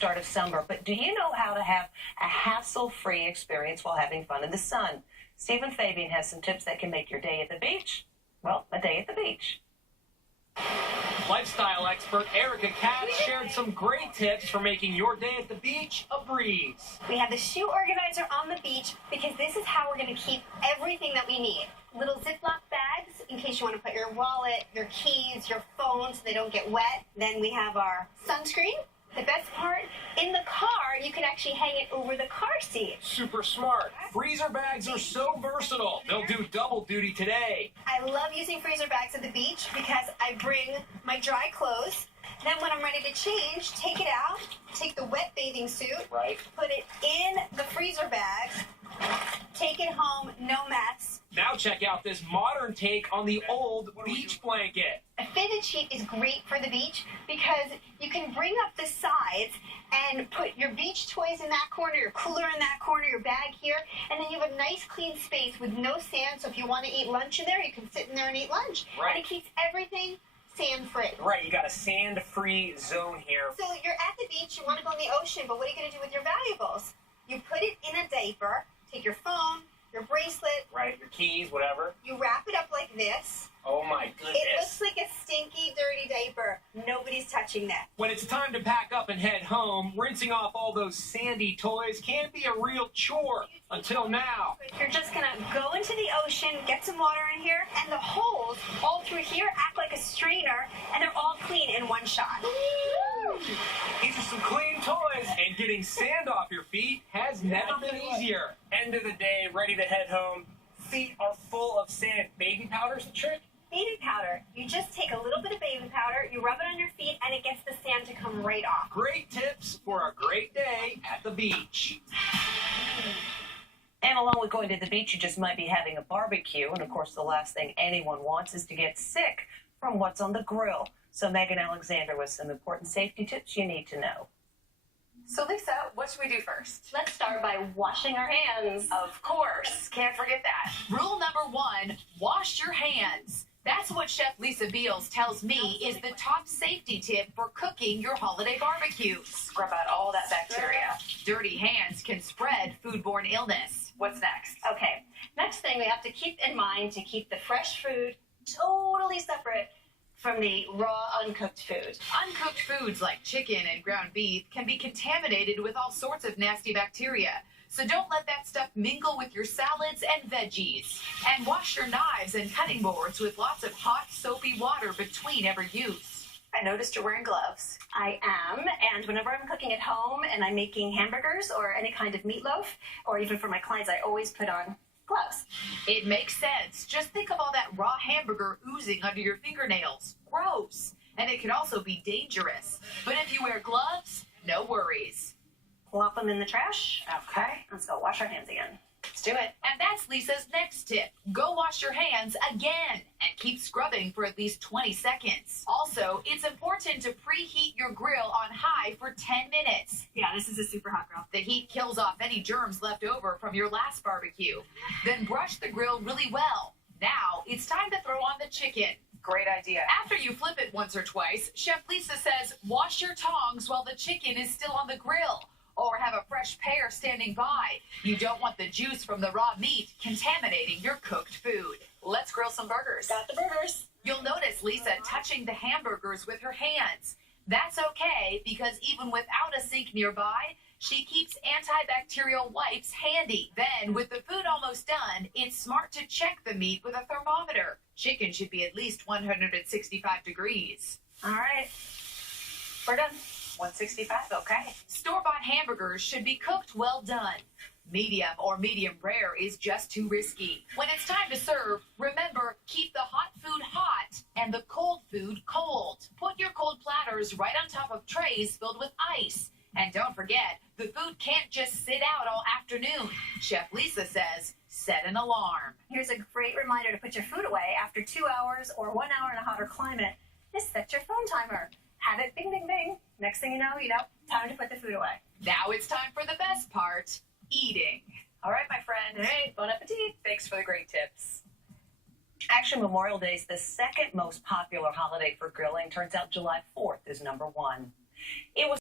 start of summer, but do you know how to have a hassle-free experience while having fun in the sun? Stephen Fabian has some tips that can make your day at the beach, well, a day at the beach. Lifestyle expert Erica Katz shared some great tips for making your day at the beach a breeze. We have the shoe organizer on the beach because this is how we're going to keep everything that we need. Little Ziploc bags in case you want to put your wallet, your keys, your phone so they don't get wet. Then we have our sunscreen. The best part, in the car, you can actually hang it over the car seat. Super smart. Freezer bags are so versatile. They'll do double duty today. I love using freezer bags at the beach because I bring my dry clothes. Then when I'm ready to change, take it out, take the wet bathing suit, Right. put it in the freezer bag, take it home, no mess. Now check out this modern take on the old beach blanket. A fitted sheet is great for the beach because you can bring up the sides and put your beach toys in that corner, your cooler in that corner, your bag here, and then you have a nice clean space with no sand, so if you want to eat lunch in there, you can sit in there and eat lunch. Right. And it keeps everything sand-free. Right, you got a sand-free zone here. So you're at the beach, you want to go in the ocean, but what are you going to do with your valuables? You put it in a diaper, take your phone, your bracelet, Right, your keys, whatever. you wrap it up like this. Oh my goodness. It looks like a stinky, dirty diaper. Nobody's touching that. When it's time to pack up and head home, rinsing off all those sandy toys can be a real chore. Until now. You're just going to go into the ocean, get some water in here, and the holes all through here act like a strainer, and they're all clean in one shot. These are some clean toys, and getting sand off your feet has never been easier. End of the day, ready to head home. Feet are full of sand. Baby powder's the trick? Baby powder. You just take a little bit of baby powder, you rub it on your feet, and it gets the sand to come right off. Great tips for a great day at the beach. And along with going to the beach, you just might be having a barbecue. And of course, the last thing anyone wants is to get sick from what's on the grill. So Megan Alexander with some important safety tips you need to know. So Lisa, what should we do first? Let's start by washing our hands. Of course, can't forget that. Rule number 1, wash your hands. That's what Chef Lisa Beals tells me is the top safety tip for cooking your holiday barbecue. Scrub out all that bacteria. Dirty hands can spread foodborne illness. What's next? Okay, next thing we have to keep in mind to keep the fresh food totally separate from the raw, uncooked food. Uncooked foods like chicken and ground beef can be contaminated with all sorts of nasty bacteria. So don't let that stuff mingle with your salads and veggies. And wash your knives and cutting boards with lots of hot, soapy water between every use. I noticed you're wearing gloves. I am, and whenever I'm cooking at home and I'm making hamburgers or any kind of meatloaf, or even for my clients, I always put on gloves. It makes sense. Just think of all that raw hamburger oozing under your fingernails. Gross. And it can also be dangerous. But if you wear gloves, no worries. Plop them in the trash. Okay. Let's go wash our hands again. Let's do it. And that's Lisa's next tip. Go wash your hands again and keep scrubbing for at least 20 seconds. Also, it's important to preheat your grill on high for 10 minutes. Yeah, this is a super hot grill. The heat kills off any germs left over from your last barbecue. Then brush the grill really well. Now, it's time to throw on the chicken. Great idea. After you flip it once or twice, Chef Lisa says wash your tongs while the chicken is still on the grill. Or have a fresh pear standing by. You don't want the juice from the raw meat contaminating your cooked food. Let's grill some burgers. Got the burgers. You'll notice Lisa touching the hamburgers with her hands. That's okay because even without a sink nearby, she keeps antibacterial wipes handy. Then, with the food almost done, it's smart to check the meat with a thermometer. Chicken should be at least 165 degrees. All right. We're done. 165, okay. Store-bought hamburgers should be cooked well done. Medium or medium rare is just too risky. When it's time to serve, remember, keep the hot food hot and the cold food cold. Put your cold platters right on top of trays filled with ice. And don't forget, the food can't just sit out all afternoon. Chef Lisa says, set an alarm. Here's a great reminder to put your food away after 2 hours or 1 hour in a hotter climate. Just set your phone timer. Have it bing, bing, bing. Next thing you know, time to put the food away. Now it's time for the best part, eating. All right, my friend. All right, bon appetit. Thanks for the great tips. Actually, Memorial Day is the second most popular holiday for grilling. Turns out July 4th is #1. It was